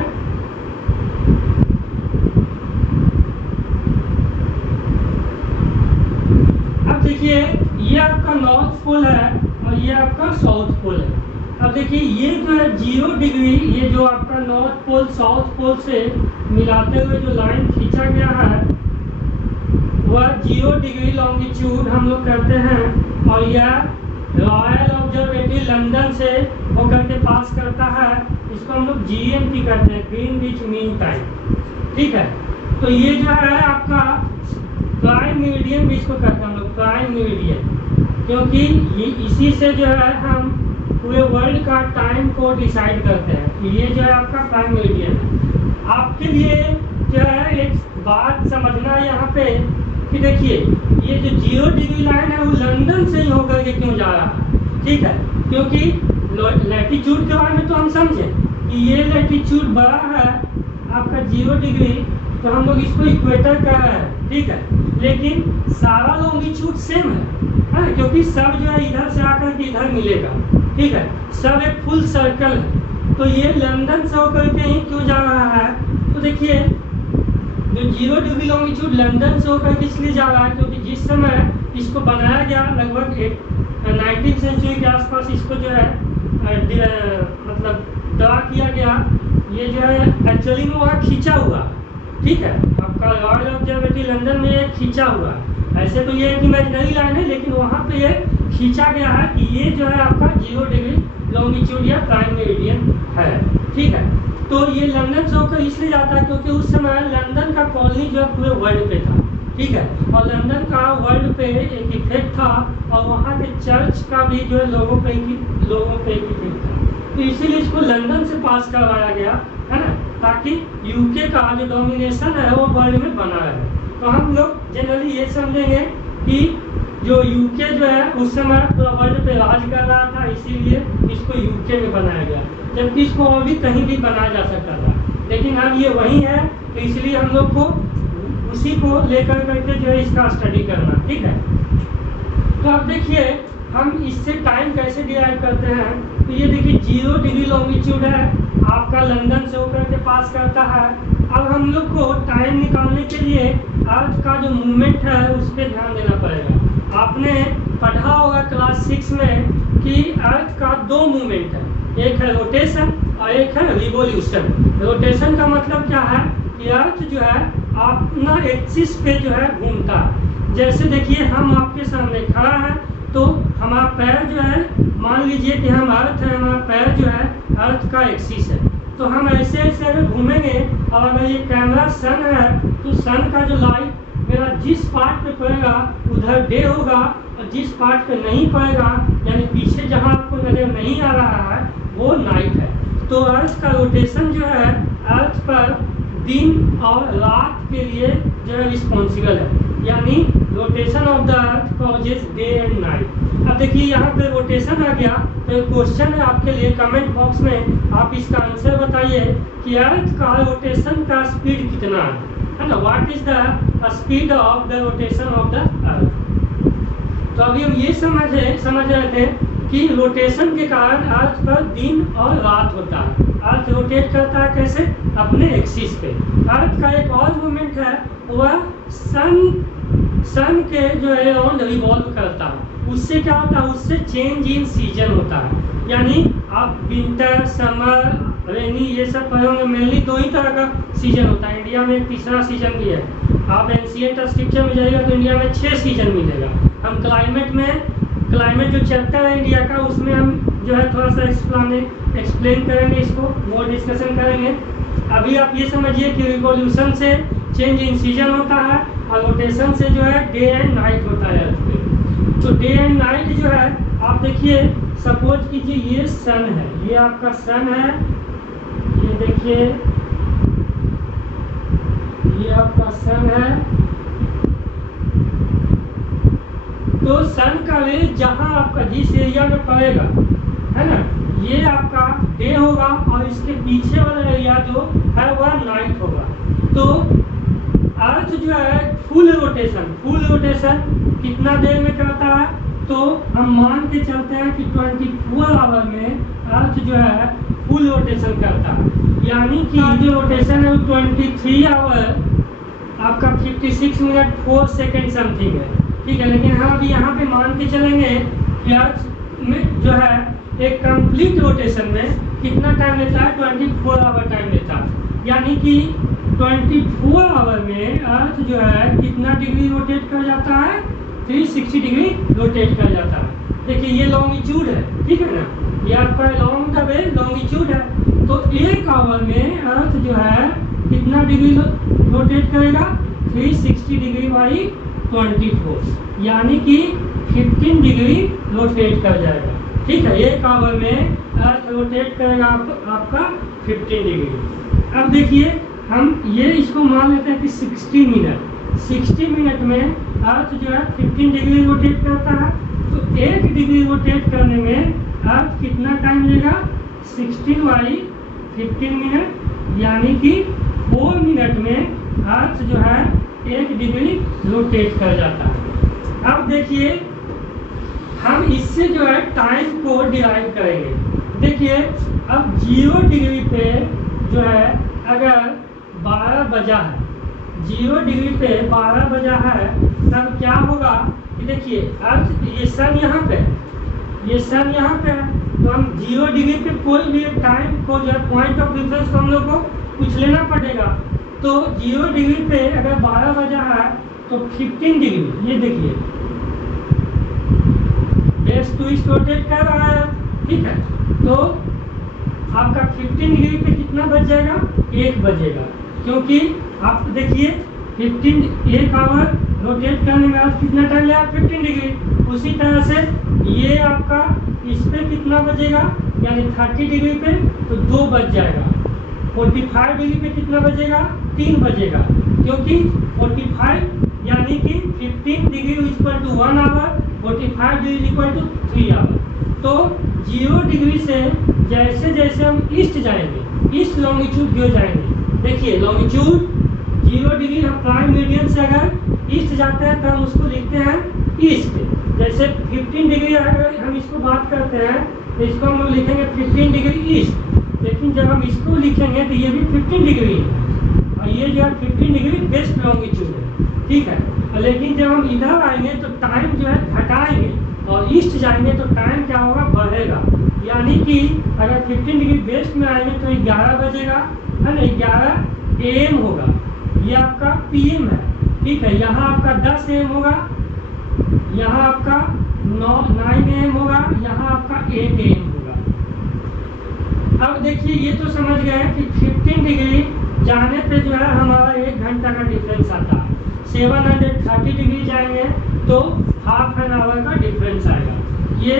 अब देखिए ये आपका नॉर्थ पोल है और ये आपका साउथ पोल है। अब देखिए ये जो है 0 डिग्री, ये जो आपका नॉर्थ पोल साउथ पोल से मिलाते हुए जो लाइन खींचा गया है वह 0 डिग्री लॉन्गिट्यूड हम लोग करते हैं। और यह रॉयल ऑब्जर्वेटरी लंदन से होकर के पास करता है। इसको हम लोग GMT करते हैं, ग्रीनविच मीन टाइम, ठीक है। तो ये जो है आपका प्राइम मेरिडियन भी इसको कहते हैं हम लोग, प्राइम मेरिडियन, क्योंकि ये इसी से जो है हम पूरे वर्ल्ड का टाइम को डिसाइड करते हैं। ये जो है आपका प्राइम मेरिडियन है। आपके लिए जो है एक बात समझना यहाँ पे कि देखिए ये जो 0 डिग्री लाइन है वो लंदन से ही होकर के क्यों जा रहा है, ठीक है। क्योंकि लैटिट्यूड के बारे में तो हम समझें कि ये लैटिट्यूड बड़ा है आपका 0 डिग्री, तो हम लोग इसको इक्वेटर कह रहे हैं, ठीक है। लेकिन सारा लॉन्गिट्यूड सेम है, क्योंकि सब जो है इधर से आकर के इधर मिलेगा, ठीक है। सब एक फुल सर्कल है। तो ये लंदन से होकर के ही क्यों जा रहा है, तो देखिए जो 0 डिग्री लॉन्गिट्यूड लंदन से होकर के इसलिए जा रहा है क्योंकि जिस समय इसको बनाया गया लगभग 19वीं सेंचुरी के आसपास इसको जो है मतलब ड्रा किया गया, ये जो है एक्चुअली में वहाँ खींचा हुआ, ठीक है। आपका रॉयल ऑब्जर्वेटरी लंदन में ये खींचा हुआ है। ऐसे तो ये एक इमेजिनरी लाइन है, लेकिन वहाँ पे ये खींचा गया है कि ये जो है आपका 0 डिग्री लॉन्गिट्यूड या प्राइम मेरिडियन है, ठीक है। तो ये लंदन से होकर इसलिए जाता है क्योंकि उस समय लंदन का कॉलोनी जो है पूरे वर्ल्ड पे था, ठीक है। और लंदन का वर्ल्ड पे एक इफेक्ट था और वहाँ के चर्च का भी जो है लोगों पे एक इफेक्ट था, तो इसीलिए इसको लंदन से पास करवाया गया है ना, ताकि यूके का जो डोमिनेशन है वो वर्ल्ड में बना रहे। तो हम लोग जनरली ये समझेंगे कि जो यूके जो है उस समय पूरा वर्ल्ड पे राज कर रहा था, इसीलिए इसको यूके में बनाया गया, जबकि इसको और भी कहीं भी बनाया जा सकता था, लेकिन अब ये वही है, तो इसलिए हम लोग को उसी को लेकर करके जो है इसका स्टडी करना, ठीक है। तो अब देखिए हम इससे टाइम कैसे डिराइव करते हैं, तो ये देखिए 0 डिग्री लॉन्गिट्यूड है आपका, लंदन से होकर के पास करता है। अब हम लोग को टाइम निकालने के लिए अर्थ का जो मूवमेंट है उस पर ध्यान देना पड़ेगा। आपने पढ़ा होगा क्लास 6 में कि अर्थ का 2 मूवमेंट है, एक है रोटेशन और एक है रिवोल्यूशन। रोटेशन का मतलब क्या है कि अर्थ जो है अपना एक्सिस पे जो है घूमता है। जैसे देखिए हम आपके सामने खड़ा है, तो हमारा पैर जो है, मान लीजिए कि हम अर्थ है, हमारा पैर जो है अर्थ का एक्सिस है, तो हम ऐसे ऐसे अगर घूमेंगे, और अगर ये कैमरा सन है तो सन का जो लाइट मेरा जिस पार्ट पे पड़ेगा उधर डे होगा, और जिस पार्ट पे नहीं पड़ेगा यानी पीछे जहाँ आपको नजर नहीं आ रहा है वो नाइट है। तो अर्थ का रोटेशन जो है अर्थ पर दिन और रात के लिए जो है रिस्पॉन्सिबल है, यानी rotation of the earth causes day and night. अब देखिए यहाँ पे रोटेशन आ गया, तो क्वेश्चन है आपके लिए, कमेंट बॉक्स में आप इसका आंसर बताइए कि अर्थ का रोटेशन का स्पीड कितना है ना, what is the speed of the rotation of the earth. तो अभी हम ये समझ रहे थे कि रोटेशन के कारण अर्थ पर दिन और रात होता है। अर्थ रोटेट करता है कैसे, अपने एक्सिस पे। अर्थ का एक और मूवमेंट है, वह सन के जो है अराउंड रिवॉल्व करता है। उससे क्या होता है, उससे चेंज इन सीजन होता है, यानी आप विंटर, समर, रेनी ये सब पढ़ोगे, मेनली 2 ही तरह का सीजन होता है। इंडिया में एक तीसरा सीजन भी है, आप एनसीएंट स्क्रिप्चर में जाइएगा तो इंडिया में 6 सीजन मिलेगा। हम क्लाइमेट जो चैप्टर है इंडिया का, उसमें हम जो है थोड़ा सा एक्सप्लेन करेंगे, इसको मोर डिस्कशन करेंगे। अभी आप ये समझिए कि रिवॉल्यूशन से चेंज इन सीजन होता है और रोटेशन से जो है डे एंड नाइट होता है अर्थ पे। तो डे एंड नाइट जो है, आप देखिए सपोज कीजिए ये सन है, ये आपका सन है, ये देखिए ये आपका सन है। तो सन का रेज जहां आपका जिस एरिया में पड़ेगा है ना, ये आपका डे होगा और इसके पीछे वाला एरिया जो है वह नाइट होगा। तो अर्थ जो है फुल रोटेशन कितना देर में करता है, तो हम मान के चलते हैं कि 24 आवर में अर्थ जो है फुल रोटेशन करता है, यानी कि जो रोटेशन है वो 23 आवर आपका 56 मिनट 4 सेकेंड समथिंग है, ठीक है। लेकिन हम अभी यहाँ पे मान के चलेंगे कि अर्थ में जो है एक कंप्लीट रोटेशन में कितना टाइम लेता है, 24 आवर टाइम लेता है, यानी कि 24 आवर में अर्थ जो है कितना डिग्री रोटेट कर जाता है, 360 डिग्री रोटेट कर जाता है। देखिए ये लॉन्गिट्यूड है, ठीक है ना, ये आपका लॉन्ग द वे लॉन्गिट्यूड है। तो 1 आवर में अर्थ जो है कितना डिग्री रोटेट करेगा, 360 डिग्री बाई 24, यानी कि 15 डिग्री रोटेट कर जाएगा, ठीक है। 1 आवर में अर्थ रोटेट करेगा आपका 15 डिग्री। अब देखिए हम ये इसको मान लेते हैं कि 60 मिनट में अर्थ जो है 15 डिग्री रोटेट करता है। तो 1 डिग्री रोटेट करने में अर्थ कितना टाइम लेगा, 16 बाई 15 मिनट, यानी कि 4 मिनट में अर्थ जो है 1 डिग्री रोटेट कर जाता है। अब देखिए हम इससे जो है टाइम को डिराइव करेंगे। देखिए अब 0 डिग्री पे जो है अगर 12 बजा है, 0 डिग्री पे 12 बजा है, तब क्या होगा कि देखिए अर्थ ये सन यहाँ पे है, ये सन यहाँ पे है, तो हम 0 डिग्री पे कोई भी टाइम को जो है पॉइंट ऑफ डिफरेंस को हम लोग को कुछ लेना पड़ेगा। तो 0 डिग्री पे अगर 12 बजा है तो 15 डिग्री, ये देखिए बेस ट्विस्ट रोटेट कर रहा है, ठीक है। तो आपका 15 डिग्री पे कितना बज जाएगा, 1 बजेगा, क्योंकि आप देखिए 15 1 आवर रोटेट करने में आप कितना टाइम लगा 15 डिग्री। उसी तरह से ये आपका इस पे कितना बजेगा यानी 30 डिग्री पे तो 2 बज जाएगा। 45 डिग्री पे कितना बजेगा 3 बजेगा, क्योंकि 45 यानी कि 15 degree equal to 1 hour, 45 degree equal to 3 hour. तो 0 डिग्री से जैसे जैसे हम ईस्ट जाएंगे, ईस्ट लॉन्गिट्यूड की ओर जाएंगे। देखिए लॉन्गिट्यूड 0 डिग्री हम प्राइम मेरिडियन से अगर ईस्ट जाते हैं तो हम उसको लिखते हैं ईस्ट। जैसे 15 डिग्री अगर हम इसको बात करते हैं तो इसको हम लोग लिखेंगे 15 डिग्री ईस्ट। लेकिन जब हम इसको लिखेंगे तो ये भी 15 डिग्री है और ये जो है 15 डिग्री वेस्ट लॉन्गिट्यूड है, ठीक है। लेकिन जब हम इधर आएंगे तो टाइम जो है घटाएंगे और ईस्ट जाएंगे तो टाइम क्या होगा बढ़ेगा। यानी कि अगर 15 डिग्री वेस्ट में आएंगे तो 11 बजेगा, है ना, 11 AM होगा। ये आपका PM है, ठीक है। यहाँ आपका 10 AM होगा, यहाँ आपका 9 AM होगा, यहाँ आपका 8 AM होगा। अब देखिए ये तो समझ गए कि 15 डिग्री जाने पे जो है हमारा 1 घंटा का डिफरेंस आता है। 730 डिग्री जाएंगे तो हाफ एन आवर का डिफरेंस आएगा। ये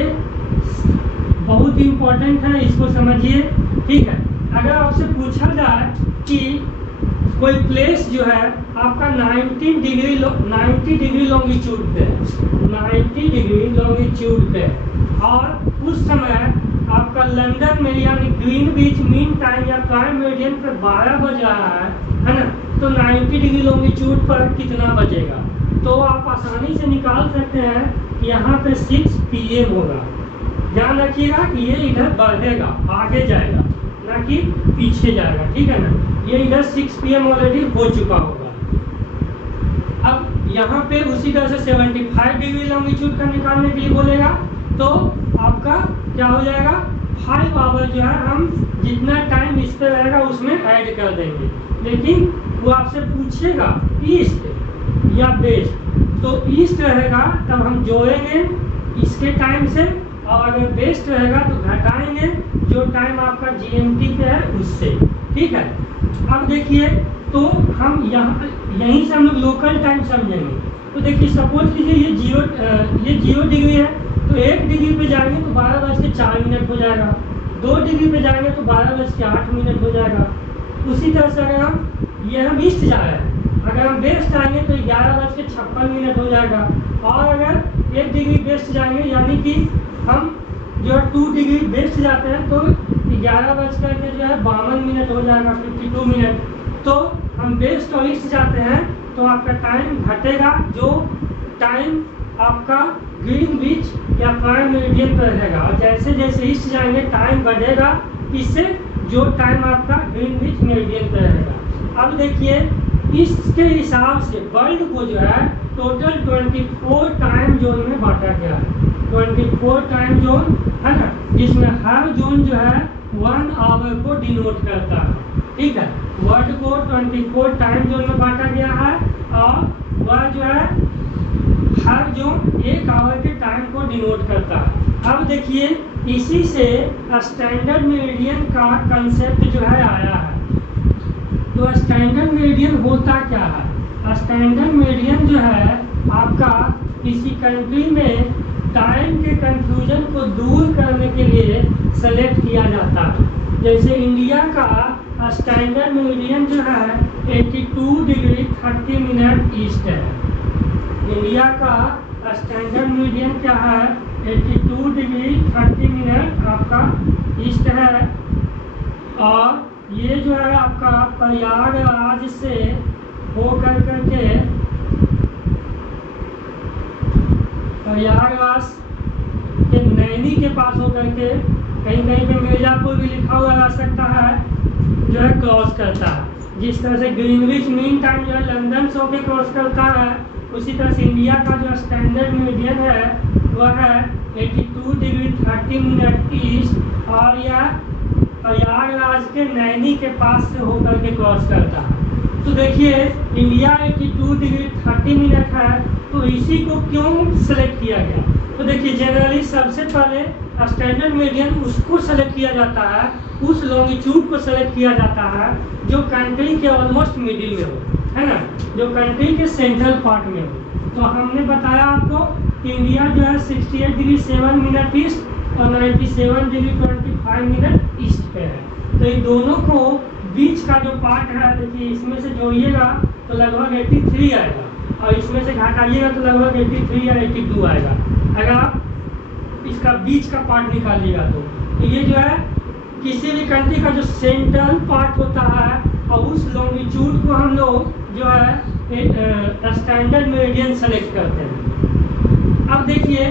बहुत इम्पोर्टेंट है, इसको समझिए, ठीक है। अगर आपसे पूछा जाए कि कोई प्लेस जो है आपका 90 डिग्री लॉन्गिट्यूड पे है, 90 डिग्री लॉन्गिट्यूड पे, और उस समय आपका लंदन में यानी ग्रीनविच मीन टाइम या प्राइम मेरिडियन पे 12 बज रहा है ना, तो 90 डिग्री लॉन्गिट्यूड पर कितना बजेगा? तो आप आसानी से निकाल सकते हैं कि यहाँ पे 6 PM होगा। ध्यान रखिएगा कि ये इधर बढ़ेगा, आगे जाएगा, ना कि पीछे जाएगा, ठीक है ना। ये इधर 6 PM ऑलरेडी हो चुका होगा। अब यहाँ पे उसी तरह से 75 डिग्री लॉन्गिट्यूड का निकालने के लिए बोलेगा तो आपका क्या हो जाएगा 5 आवर जो है हम जितना टाइम इस पे रहेगा उसमें ऐड कर देंगे। लेकिन वो आपसे पूछेगा ईस्ट या वेस्ट, तो ईस्ट रहेगा तब हम जोड़ेंगे इसके टाइम से, और अगर वेस्ट रहेगा तो घटाएंगे जो टाइम आपका GMT पे है उससे, ठीक है। अब देखिए तो हम यहीं से हम लोग लोकल टाइम समझेंगे। तो देखिए सपोज कीजिए ये 0 डिग्री है तो 1 डिग्री पे जाएंगे तो 12:04 हो जाएगा, 2 डिग्री पे जाएंगे तो 12:08 हो जाएगा। उसी तरह से अगर हम ईस्ट जा रहे हैं, अगर हम वेस्ट आएंगे तो 11:56 हो जाएगा, और अगर 1 डिग्री वेस्ट जाएंगे यानी कि हम जो है 2 डिग्री वेस्ट जाते हैं तो 11:52 हो जाएगा, 52 मिनट। तो हम वेस्ट और ईस्ट जाते हैं तो आपका टाइम घटेगा, जो टाइम आपका ग्रीनविच या प्राइम मेरिडियन पर रहेगा, और जैसे जैसे ईस्ट जाएंगे टाइम बढ़ेगा, इससे जो टाइम आपका ग्रीनविच मेरिडियन पर रहेगा। अब देखिए इसके हिसाब से वर्ल्ड को जो है टोटल 24 टाइम जोन में बांटा गया है। 24 टाइम जोन है ना, जिसमें हर जोन जो है 1 आवर को डिनोट करता है, ठीक है। वर्ल्ड को 24 टाइम जोन में बांटा गया है और वह जो है हर जोन 1 आवर के टाइम को डिनोट करता है। अब देखिए इसी से स्टैंडर्ड मेरिडियन का कंसेप्ट जो है आया है। तो स्टैंडर्ड मेरिडियन होता क्या है? स्टैंडर्ड मेरिडियन जो है आपका किसी कंट्री में टाइम के कंफ्यूजन को दूर करने के लिए सेलेक्ट किया जाता है। जैसे इंडिया का स्टैंडर्ड मेरिडियन जो है 82 डिग्री 30 मिनट ईस्ट है। इंडिया का स्टैंडर्ड मेरिडियन क्या है 82 डिग्री 30 मिनट आपका ईस्ट है, और ये जो है आपका प्रयागराज से होकर करके प्रयागराज के नैनी के पास होकर के कहीं कहीं पे मिर्जापुर भी लिखा हुआ आ सकता है, जो है क्रॉस करता है। जिस तरह से ग्रीनविच मीन टाइम जो है लंदन से होकर क्रॉस करता है, उसी तरह से इंडिया का जो स्टैंडर्ड मेरिडियन है वह है 82 डिग्री 30 मिनट ईस्ट, और यह प्रयागराज के नैनी के पास से होकर के क्रॉस करता है। तो देखिए इंडिया 82 डिग्री 30 मिनट है, तो इसी को क्यों सेलेक्ट किया गया? तो देखिए जनरली सबसे पहले स्टैंडर्ड मेरिडियन उसको सेलेक्ट किया जाता है, उस लॉन्गिट्यूड को सेलेक्ट किया जाता है जो कंट्री के ऑलमोस्ट मिडिल में हो। है ना, जो कंट्री के सेंट्रल पार्ट में हो। तो हमने बताया आपको कि इंडिया जो है 68 डिग्री 7 मिनट ईस्ट और 97 डिग्री 25 मिनट ईस्ट पे है। तो इन दोनों को बीच का जो पार्ट है, देखिए इसमें से जोड़िएगा तो लगभग 83 आएगा और इसमें से घटाइएगा तो लगभग 83 या 82 आएगा, अगर आप इसका बीच का पार्ट निकालिएगा तो ये जो है किसी भी कंट्री का जो सेंट्रल पार्ट होता है और उस लॉन्गिट्यूड को हम लोग जो है स्टैंडर्ड मेरिडियन सेलेक्ट करते हैं। अब देखिए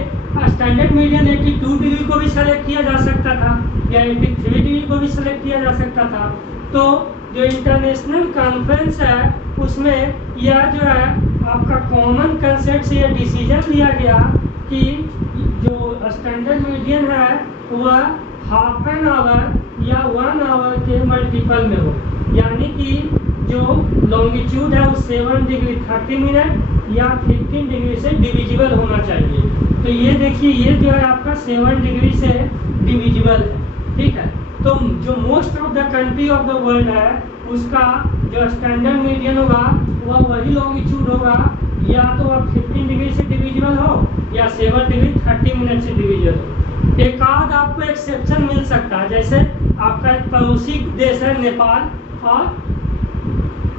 स्टैंडर्ड मेरिडियन 82 डिग्री को भी सेलेक्ट किया जा सकता था या 83 डिग्री को भी सेलेक्ट किया जा सकता था। तो जो इंटरनेशनल कॉन्फ्रेंस है उसमें यह जो है आपका कॉमन कंसेप्ट से यह डिसीजन लिया गया कि जो स्टैंडर्ड मेरिडियन है वह हाफ एन आवर या 1 आवर के मल्टीपल में हो, यानी कि जो लॉन्गिट्यूड है वो 7 डिग्री 30 मिनट या 15 डिग्री से डिविजिबल होना चाहिए। तो ये देखिए ये जो है आपका 7 डिग्री से डिविजिबल है, ठीक है। तो जो most of the country of the world है उसका जो स्टैंडर्ड मेरिडियन होगा वह वही लॉन्गिट्यूड होगा, या तो वह 15 डिग्री से डिविजिबल हो या 7 डिग्री 30 मिनट से डिविजिबल हो। एक आध आपको एक्सेप्शन मिल सकता है, जैसे आपका एक पड़ोसी देश है नेपाल, और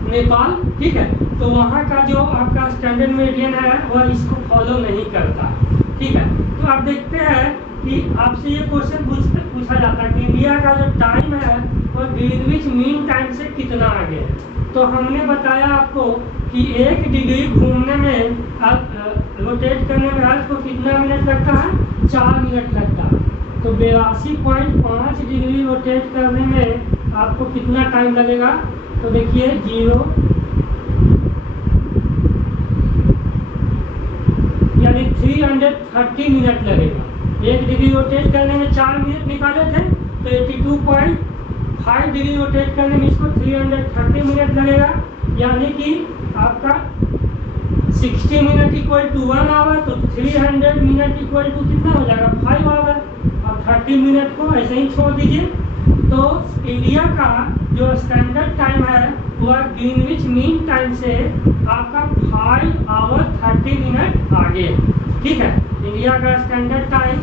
नेपाल ठीक है, तो वहाँ का जो आपका स्टैंडर्ड मेरिडियन है वह इसको फॉलो नहीं करता, ठीक है। तो आप देखते हैं कि आपसे ये क्वेश्चन पूछा जाता है कि इंडिया का जो टाइम है वह ग्रीनविच मीन टाइम से कितना आगे है। तो हमने बताया आपको कि 1 डिग्री घूमने में रोटेट करने में अर्थ को कितना मिनट लगता है, 4 मिनट लगता है। तो 82.5 डिग्री रोटेट करने में आपको कितना टाइम लगेगा, तो देखिए 0 यानी 330 मिनट लगेगा। 1 डिग्री रोटेट करने में 4 मिनट निकाले थे, तो 82.5 डिग्री रोटेट करने में इसको 330 मिनट लगेगा, यानी कि आपका 60 मिनट इक्वल टू 1 आवर, तो 300 मिनट इक्वल टू कितना हो जाएगा, 5 आवर। अब 30 मिनट को ऐसे ही छोड़ दीजिए। तो इंडिया का जो स्टैंडर्ड टाइम है वह ग्रीनविच मीन टाइम से आपका 5 आवर 30 मिनट आगे, ठीक है। इंडिया का स्टैंडर्ड टाइम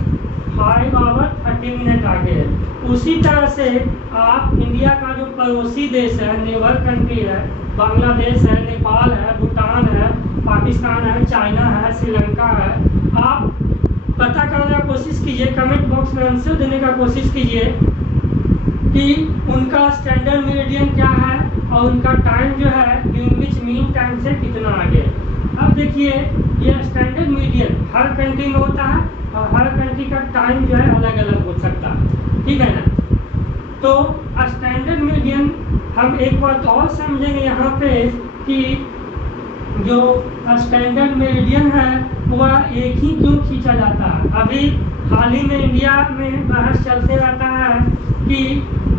5 आवर 30 मिनट आगे है। उसी तरह से आप इंडिया का जो पड़ोसी देश है, नेबर कंट्री है, बांग्लादेश है, नेपाल है, भूटान है, पाकिस्तान है, चाइना है, श्रीलंका है, आप पता करने का कोशिश कीजिए, कमेंट बॉक्स में आंसर देने का कोशिश कीजिए कि उनका स्टैंडर्ड मेरिडियन क्या है और उनका टाइम जो है ग्रीनविच मीन टाइम से कितना आगे है। अब देखिए ये स्टैंडर्ड मेरिडियन हर कंट्री में होता है और हर कंट्री का टाइम जो है अलग अलग हो सकता है, ठीक है ना। तो स्टैंडर्ड मेरिडियन हम एक बात और समझेंगे यहाँ पे कि जो स्टैंडर्ड मेरिडियन है वह एक ही क्यों खींचा जाता है। अभी हाल ही में इंडिया में बहस चलते रहता है कि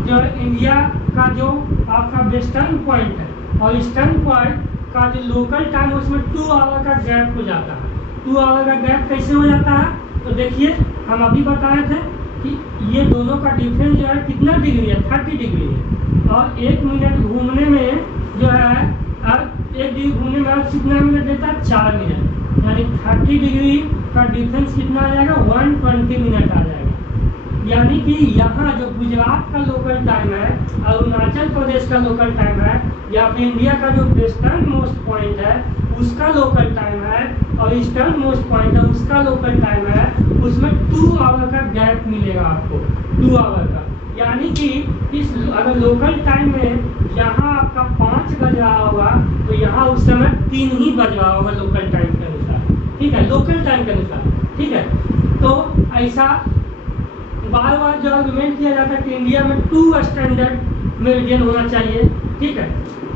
जो इंडिया का जो आपका वेस्टर्न पॉइंट है और ईस्टर्न पॉइंट का जो लोकल टाइम है उसमें 2 आवर का गैप हो जाता है। 2 आवर का गैप कैसे हो जाता है, तो देखिए हम अभी बताए थे कि ये दोनों का डिफरेंस जो है कितना डिग्री है, 30 डिग्री है। और 1 मिनट घूमने में जो है 1 डिग्री घूमने में अब कितना मिनट देता है, 4 मिनट, यानी 30 डिग्री का डिफरेंस कितना आ जाएगा, 120 मिनट आ जाएगा। यानी कि यहाँ जो गुजरात का लोकल टाइम है, अरुणाचल प्रदेश का लोकल टाइम है, या फिर इंडिया का जो वेस्टर्न मोस्ट पॉइंट है उसका लोकल टाइम है और ईस्टर्न मोस्ट पॉइंट है उसका लोकल टाइम है, उसमें 2 आवर का गैप मिलेगा आपको, 2 आवर का। यानी कि इस अगर लोकल टाइम में यहाँ आपका 5 बज रहा होगा तो यहाँ उस समय 3 ही बज रहा होगा लोकल टाइम के अनुसार, ठीक है, लोकल टाइम के अनुसार, ठीक है। तो ऐसा बार बार जो आर्गुमेंट किया जाता है कि इंडिया में 2 स्टैंडर्ड मेरिडियन होना चाहिए, ठीक है,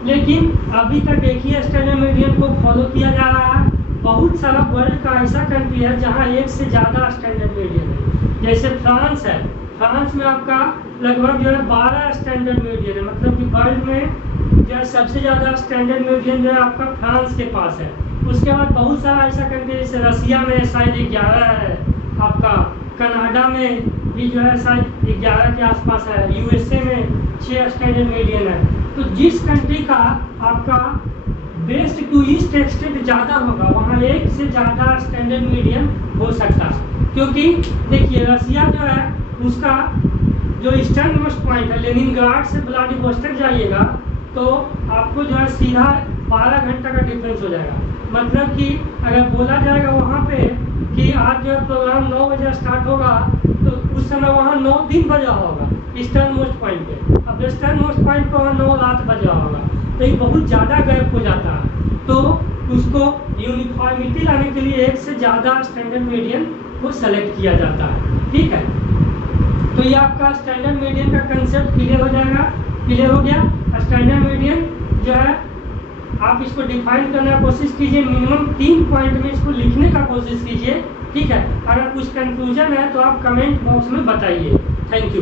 लेकिन अभी तक एक ही स्टैंडर्ड मेरिडियन को फॉलो किया जा रहा है। बहुत सारा वर्ल्ड का ऐसा कंट्री है जहाँ 1 से ज़्यादा स्टैंडर्ड मेरिडियन है, जैसे फ्रांस है। फ्रांस में आपका लगभग जो है 12 स्टैंडर्ड मेरिडियन है, मतलब कि वर्ल्ड में जो है सबसे ज़्यादा स्टैंडर्ड मेरिडियन जो है आपका फ्रांस के पास है। उसके बाद बहुत सारा ऐसा कंट्री जैसे रसिया में शायद 11 है, आपका कनाडा में भी जो है शायद 11 के आसपास है, यूएसए में 6 स्टैंडर्ड मेरिडियन है। तो जिस कंट्री का आपका वेस्ट टू ईस्ट एक्सटेंड ज़्यादा होगा, वहाँ एक से ज़्यादा स्टैंडर्ड मीडियन हो सकता है। क्योंकि देखिए रसिया जो है उसका जो ईस्टर्न मोस्ट पॉइंट है, लेनिनग्राड से व्लादिवोस्टोक जाइएगा तो आपको जो है सीधा 12 घंटा का डिफरेंस हो जाएगा। मतलब कि अगर बोला जाएगा वहाँ पे कि आज जो प्रोग्राम 9 बजे स्टार्ट होगा तो उस समय वहाँ 9 दिन बजा होगा ईस्टर्न मोस्ट पॉइंट पे, अब वेस्टर्न मोस्ट पॉइंट पे वहाँ 9 रात बजा होगा, तो ये बहुत ज़्यादा गैप हो जाता है। तो उसको यूनिफॉर्मिटी लाने के लिए एक से ज़्यादा स्टैंडर्ड मीडियन को सेलेक्ट किया जाता है। ठीक है, तो ये आपका स्टैंडर्ड मीडियन का कंसेप्ट क्लियर हो जाएगा। क्लियर हो गया। स्टैंडर्ड मीडियन जो है आप इसको डिफाइन करने की कोशिश कीजिए, मिनिमम 3 पॉइंट में इसको लिखने का कोशिश कीजिए। ठीक है, अगर कुछ कंफ्यूजन है तो आप कमेंट बॉक्स में बताइए। Thank you.